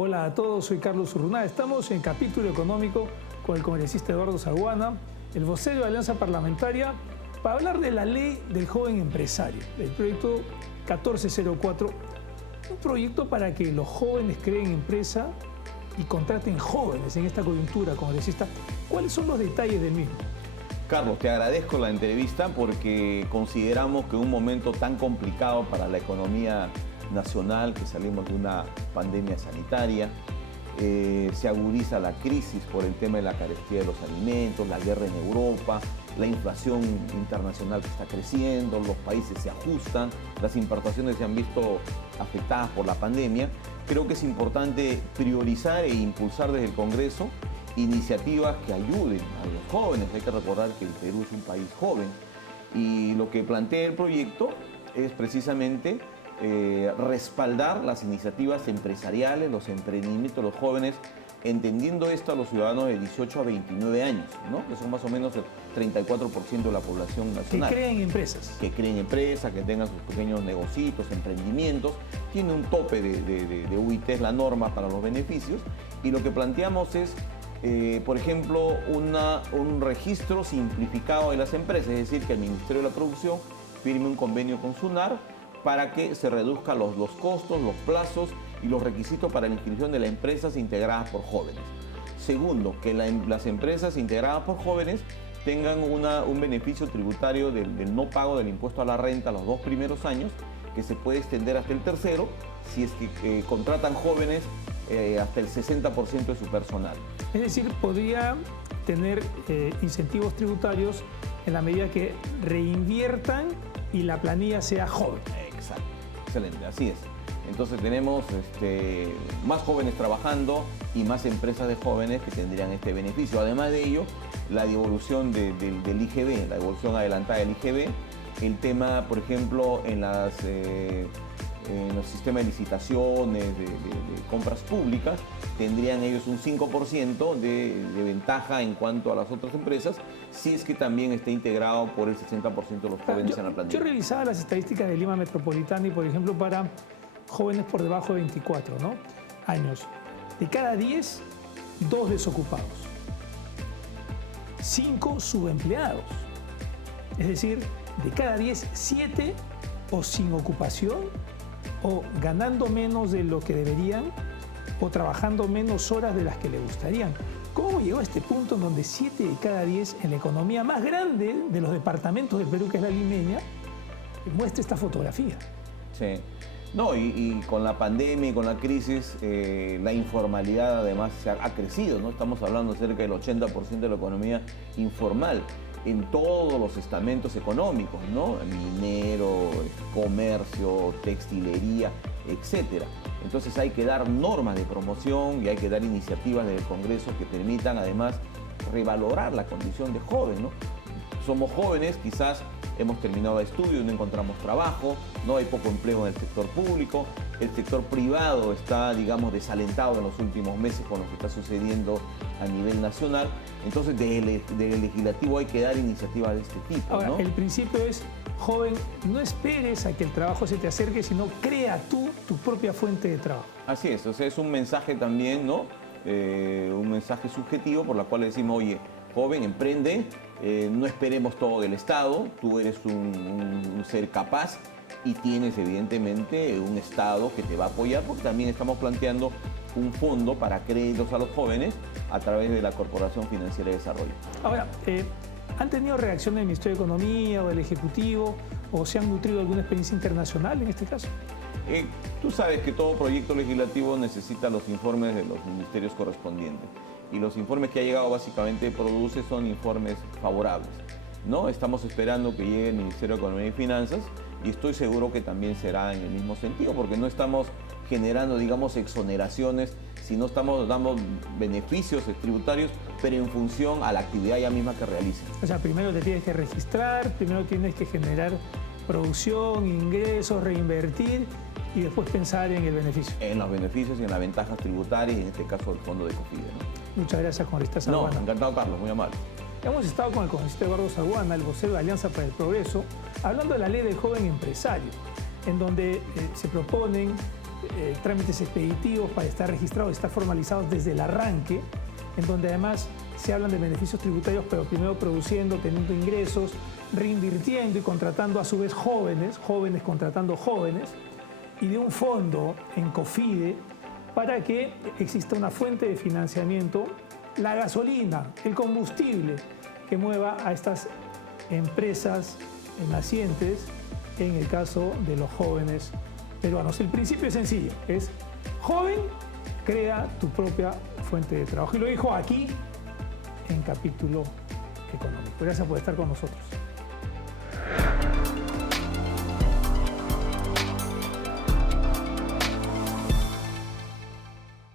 Hola a todos, soy Carlos Urrunaga. Estamos en Capítulo Económico con el congresista Eduardo Zaguana, el vocero de Alianza Parlamentaria, para hablar de la ley del joven empresario, del proyecto 1404, un proyecto para que los jóvenes creen empresa y contraten jóvenes en esta coyuntura, congresista. ¿Cuáles son los detalles del mismo? Carlos, te agradezco la entrevista porque consideramos que en un momento tan complicado para la economía nacional, que salimos de una pandemia sanitaria, se agudiza la crisis por el tema de la carestía de los alimentos, la guerra en Europa, la inflación internacional que está creciendo, los países se ajustan, las importaciones se han visto afectadas por la pandemia. Creo que es importante priorizar e impulsar desde el Congreso iniciativas que ayuden a los jóvenes. Hay que recordar que el Perú es un país joven y lo que plantea el proyecto es precisamente respaldar las iniciativas empresariales, los emprendimientos de los jóvenes, entendiendo esto a los ciudadanos de 18 a 29 años, ¿no? Que son más o menos el 34% de la población nacional. Que creen empresas. Que creen empresas, que tengan sus pequeños negocios, emprendimientos. Tiene un tope de UIT, es la norma para los beneficios. Y lo que planteamos es, por ejemplo, un registro simplificado de las empresas, es decir, que el Ministerio de la Producción firme un convenio con SUNAR para que se reduzcan los costos, los plazos y los requisitos para la inscripción de las empresas integradas por jóvenes. Segundo, que las empresas integradas por jóvenes tengan un beneficio tributario del no pago del impuesto a la renta los 2 primeros años, que se puede extender hasta el tercero, si es que contratan jóvenes hasta el 60% de su personal. Es decir, podría tener incentivos tributarios en la medida que reinviertan y la planilla sea joven. Exacto, excelente, así es. Entonces tenemos más jóvenes trabajando y más empresas de jóvenes que tendrían este beneficio. Además de ello, la devolución del IGB, la devolución adelantada del IGB, el tema, por ejemplo, en los sistemas de licitaciones, de compras públicas, tendrían ellos un 5% de ventaja en cuanto a las otras empresas, si es que también está integrado por el 60% de los jóvenes en la plantilla. Yo revisaba las estadísticas de Lima Metropolitana y, por ejemplo, para jóvenes por debajo de 24 años, de cada 10, 2 desocupados, 5 subempleados. Es decir, de cada 10, 7 o sin ocupación, o ganando menos de lo que deberían, o trabajando menos horas de las que le gustarían. ¿Cómo llegó a este punto en donde 7 de cada 10 en la economía más grande de los departamentos del Perú, que es la limeña, muestra esta fotografía? Sí. No, y con la pandemia y con la crisis, la informalidad además ha crecido, ¿no? Estamos hablando de cerca del 80% de la economía informal en todos los estamentos económicos, ¿no? Minero, comercio, textilería, etcétera. Entonces hay que dar normas de promoción y hay que dar iniciativas del Congreso que permitan además revalorar la condición de joven, ¿no? Somos jóvenes, quizás hemos terminado estudios, no encontramos trabajo, no hay poco empleo en el sector público, el sector privado está, digamos, desalentado en los últimos meses con lo que está sucediendo a nivel nacional. Entonces, desde el legislativo hay que dar iniciativas de este tipo. Ahora, ¿no? El principio es, joven, no esperes a que el trabajo se te acerque, sino crea tú tu propia fuente de trabajo. Así es, o sea, es un mensaje también, ¿no? Un mensaje subjetivo por la cual decimos, oye, joven, emprende, no esperemos todo del Estado, tú eres un ser capaz y tienes evidentemente un Estado que te va a apoyar, porque también estamos planteando un fondo para créditos a los jóvenes a través de la Corporación Financiera de Desarrollo. Ahora, ¿han tenido reacción del Ministerio de Economía o del Ejecutivo o se han nutrido de alguna experiencia internacional en este caso? Tú sabes que todo proyecto legislativo necesita los informes de los ministerios correspondientes y los informes que ha llegado básicamente produce son informes favorables, ¿no? Estamos esperando que llegue el Ministerio de Economía y Finanzas y estoy seguro que también será en el mismo sentido, porque no estamos generando, digamos, exoneraciones, sino estamos dando beneficios tributarios, pero en función a la actividad ya misma que realicen. O sea, primero te tienes que registrar, primero tienes que generar producción, ingresos, reinvertir y después pensar en el beneficio. En los beneficios y en las ventajas tributarias, y en este caso el fondo de COFIDE, ¿no? Muchas gracias, congresista Zaguana. No, encantado, Carlos, muy amable. Hemos estado con el congresista Eduardo Zaguana, el vocero de Alianza para el Progreso, hablando de la ley del joven empresario, en donde se proponen trámites expeditivos para estar registrados, estar formalizados desde el arranque, en donde además se hablan de beneficios tributarios, pero primero produciendo, teniendo ingresos, reinvirtiendo y contratando a su vez jóvenes contratando jóvenes, y de un fondo en COFIDE para que exista una fuente de financiamiento, la gasolina, el combustible, que mueva a estas empresas nacientes, en el caso de los jóvenes peruanos. El principio es sencillo, es joven, crea tu propia fuente de trabajo. Y lo dijo aquí en Capítulo Económico. Gracias por estar con nosotros.